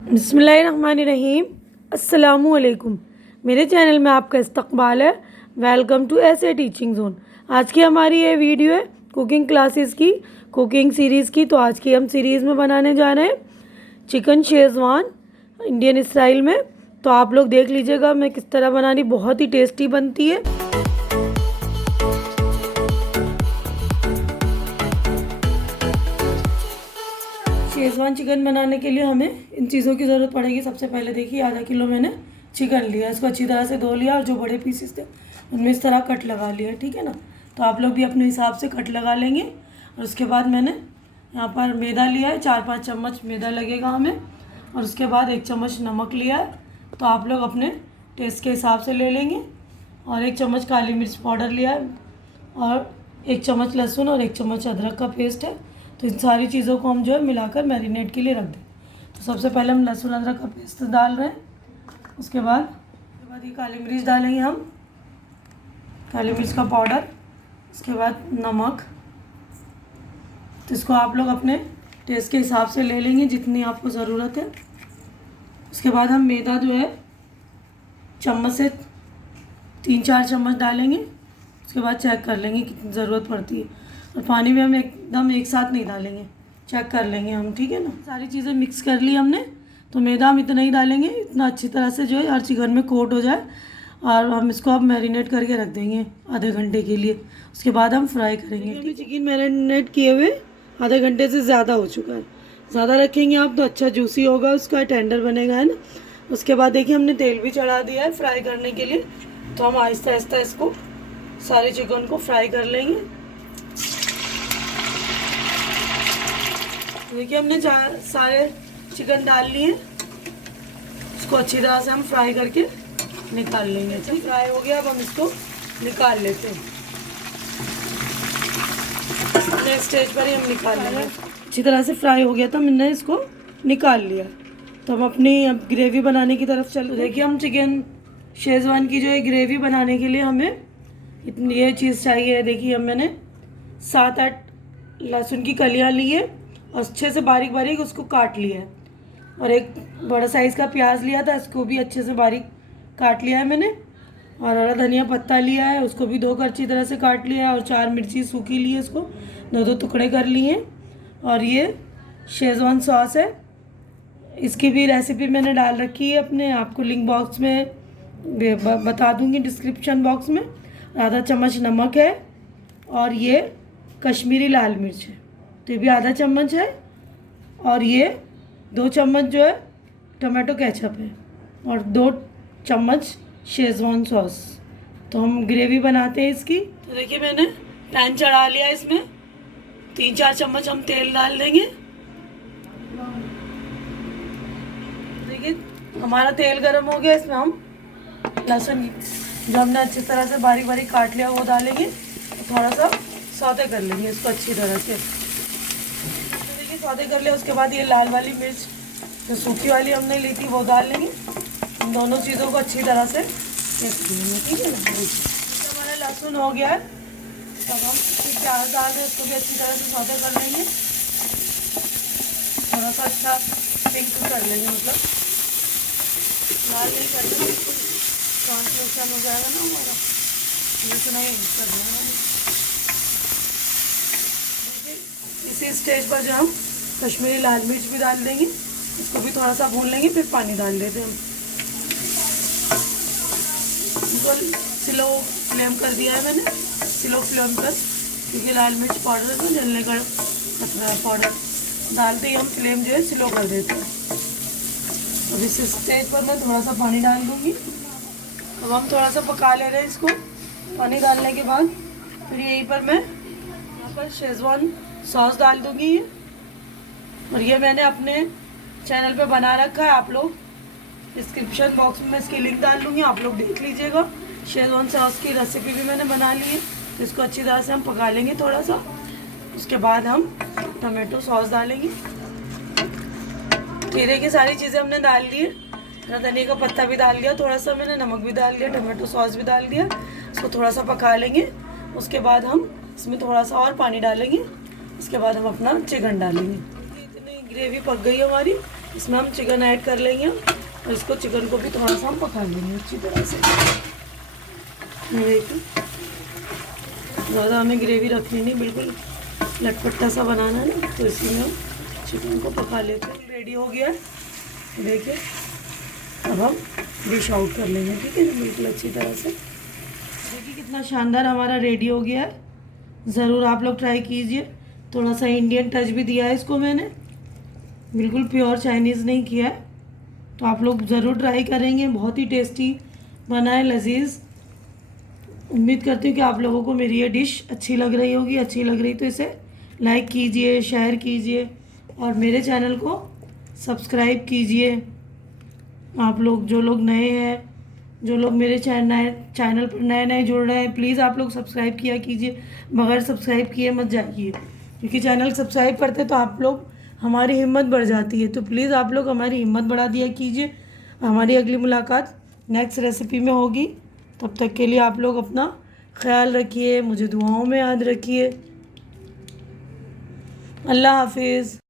बिस्मिल्लाहिर्रहमानिर्रहीम। अस्सलामुअलैकुम। मेरे चैनल में आपका इस्तकबाल है। वेलकम टू ऐसे टीचिंग जोन। आज की हमारी ये वीडियो है कुकिंग क्लासेस की, कुकिंग सीरीज़ की। तो आज की हम सीरीज़ में बनाने जा रहे हैं चिकन शेज़वान इंडियन स्टाइल में। तो आप लोग देख लीजिएगा मैं किस तरह बनानी, बहुत ही टेस्टी बनती है। शेज़वान चिकन बनाने के लिए हमें इन चीज़ों की ज़रूरत पड़ेगी। सबसे पहले देखिए आधा किलो मैंने चिकन लिया, इसको अच्छी तरह से धो लिया और जो बड़े पीसेस थे उनमें इस तरह कट लगा लिया, ठीक है ना। तो आप लोग भी अपने हिसाब से कट लगा लेंगे। और उसके बाद मैंने यहाँ पर मैदा लिया है, 4-5 चम्मच मैदा लगेगा हमें। और उसके बाद 1 चम्मच नमक लिया है, तो आप लोग अपने टेस्ट के हिसाब से ले लेंगे। और 1 चम्मच काली मिर्च पाउडर लिया है और 1 चम्मच लहसुन और 1 चम्मच अदरक का पेस्ट है। तो इन सारी चीज़ों को हम जो है मिलाकर मैरिनेट के लिए रख दें। तो सबसे पहले हम लहसुन अदरक का पेस्ट डाल रहे हैं। उसके बाद ये काली मिर्च डालेंगे हम, काली मिर्च का पाउडर। उसके बाद नमक, तो इसको आप लोग अपने टेस्ट के हिसाब से ले लेंगे जितनी आपको ज़रूरत है। उसके बाद हम मैदा जो है चम्मच से 3-4 चम्मच डालेंगे। उसके बाद चेक कर लेंगे कितनी ज़रूरत पड़ती है। और पानी भी हम एकदम एक साथ नहीं डालेंगे, चेक कर लेंगे हम, ठीक है ना। सारी चीज़ें मिक्स कर ली हमने, तो मैदा हम इतना ही डालेंगे, इतना अच्छी तरह से जो है हर चिकन में कोट हो जाए। और हम इसको अब मैरिनेट करके रख देंगे आधे घंटे के लिए। उसके बाद हम फ्राई करेंगे। अभी चिकन मैरिनेट किए हुए आधे घंटे से ज़्यादा हो चुका है। ज़्यादा रखेंगे आप तो अच्छा जूसी होगा, उसका टेंडर बनेगा, है ना। उसके बाद देखिए हमने तेल भी चढ़ा दिया है फ्राई करने के लिए। तो हम आहिस्ता आहिस्ता इसको सारे चिकन को फ्राई कर लेंगे। देखिए हमने सारे चिकन डाल लिए, इसको अच्छी तरह से हम फ्राई करके निकाल लेंगे। अच्छा फ्राई हो गया, अब हम इसको निकाल लेते हैं। नेक्स्ट स्टेज पर ही हम निकाल लेंगे। अच्छी तरह से फ्राई हो गया था, मैंने इसको निकाल लिया। तो हम अपनी अब ग्रेवी बनाने की तरफ चल। देखिए हम चिकन शेज़वान की जो है ग्रेवी बनाने के लिए हमें इतनी ये चीज़ चाहिए। देखिए हम मैंने 7-8 लहसुन की कलियाँ ली है और अच्छे से बारीक बारीक उसको काट लिया है। और एक बड़ा साइज़ का प्याज लिया था, इसको भी अच्छे से बारीक काट लिया है मैंने। और हरा धनिया पत्ता लिया है, उसको भी 2 अच्छी तरह से काट लिया है। और 4 मिर्ची सूखी ली है, इसको 2-2 टुकड़े कर लिए हैं। और ये शेज़वान सॉस है, इसकी भी रेसिपी मैंने डाल रखी है अपने, आपको लिंक बॉक्स में बता दूंगी, डिस्क्रिप्शन बॉक्स में। आधा चम्मच नमक है और ये कश्मीरी लाल मिर्च है, तो ये भी आधा चम्मच है। और ये 2 चम्मच जो है टमाटो केचप है और 2 चम्मच शेज़वान सॉस। तो हम ग्रेवी बनाते हैं इसकी। तो देखिए मैंने पैन चढ़ा लिया, इसमें 3-4 चम्मच हम तेल डाल देंगे। देखिए हमारा तेल गर्म हो गया, इसमें हम लहसुन जो हमने अच्छी तरह से बारीक बारीक काट लिया वो डालेंगे। तो थोड़ा सा सौते कर लेंगे इसको अच्छी तरह से। तो देखिए सौते कर लिया। उसके बाद ये लाल वाली मिर्च जो सूखी वाली हमने ली थी वो डाल लेंगे। इन दोनों चीज़ों को अच्छी तरह से मिक्स लेंगे, ठीक है ना। हमारा लहसुन हो गया है, तब हम प्याज डाल दें, उसको भी अच्छी तरह से सौते कर लेंगे। थोड़ा सा अच्छा पिंक कर लेंगे, मतलब लाल नहीं करना, बिल्कुल ट्रांसलेशन हो जाएगा ना हमारा, इतना ही कर देना। इसी स्टेज पर जो हम कश्मीरी लाल मिर्च भी डाल देंगे, इसको भी थोड़ा सा भून लेंगे, फिर पानी डाल देते हैं हम। बिल्कुल स्लो फ्लेम कर दिया है मैंने, स्लो फ्लेम पर, क्योंकि लाल मिर्च पाउडर में जलने का खतरा है। पाउडर डालते ही हम फ्लेम जो है स्लो कर देते हैं। अब इस स्टेज पर मैं थोड़ा सा पानी डाल दूँगी। अब हम थोड़ा सा पका ले रहे हैं इसको। पानी डालने के बाद फिर यहीं पर मैं यहाँ पर शेज़वान सॉस डाल दूँगी। और ये मैंने अपने चैनल पे बना रखा है, आप लोग डिस्क्रिप्शन बॉक्स में मैं इसकी लिंक डाल दूँगी, आप लोग देख लीजिएगा। शेज़वान सॉस की रेसिपी भी मैंने बना ली है। तो इसको अच्छी तरह से हम पका लेंगे थोड़ा सा। उसके बाद हम टमाटो सॉस डालेंगे। खीरे की सारी चीज़ें हमने डाल दी है, धनिया का पत्ता भी डाल दिया, थोड़ा सा मैंने नमक भी डाल दिया, टमाटो सॉस भी डाल दिया। इसको थोड़ा सा पका लेंगे। उसके बाद हम इसमें थोड़ा सा और पानी डालेंगे। उसके बाद हम अपना चिकन डालेंगे। इतनी ग्रेवी पक गई हमारी, इसमें हम चिकन ऐड कर लेंगे और इसको चिकन को भी थोड़ा सा हम पका लेंगे अच्छी तरह से। ये देखिए, ज़्यादा हमें ग्रेवी रखनी नहीं, बिल्कुल लटपटा सा बनाना है ना, तो इसी में हम चिकन को पका लेते हैं। रेडी हो गया है देखिए, अब हम डिश आउट कर लेंगे, ठीक है, बिल्कुल अच्छी तरह से। देखिए कितना शानदार हमारा रेडी हो गया है। ज़रूर आप लोग ट्राई कीजिए। थोड़ा सा इंडियन टच भी दिया है इसको मैंने, बिल्कुल प्योर चाइनीज़ नहीं किया है, तो आप लोग ज़रूर ट्राई करेंगे। बहुत ही टेस्टी बना है, लजीज। उम्मीद करती हूँ कि आप लोगों को मेरी ये डिश अच्छी लग रही होगी। अच्छी लग रही तो इसे लाइक कीजिए, शेयर कीजिए और मेरे चैनल को सब्सक्राइब कीजिए। आप लोग जो लोग नए हैं, जो लोग मेरे चैनल पर नए नए जुड़ रहे हैं, प्लीज़ आप लोग सब्सक्राइब किया कीजिए। बगैर सब्सक्राइब किए मत जाइए, क्योंकि चैनल सब्सक्राइब करते तो आप लोग हमारी हिम्मत बढ़ जाती है। तो प्लीज़ आप लोग हमारी हिम्मत बढ़ा दिया कीजिए। हमारी अगली मुलाकात नेक्स्ट रेसिपी में होगी। तब तक के लिए आप लोग अपना ख्याल रखिए, मुझे दुआओं में याद रखिए। अल्लाह हाफिज़।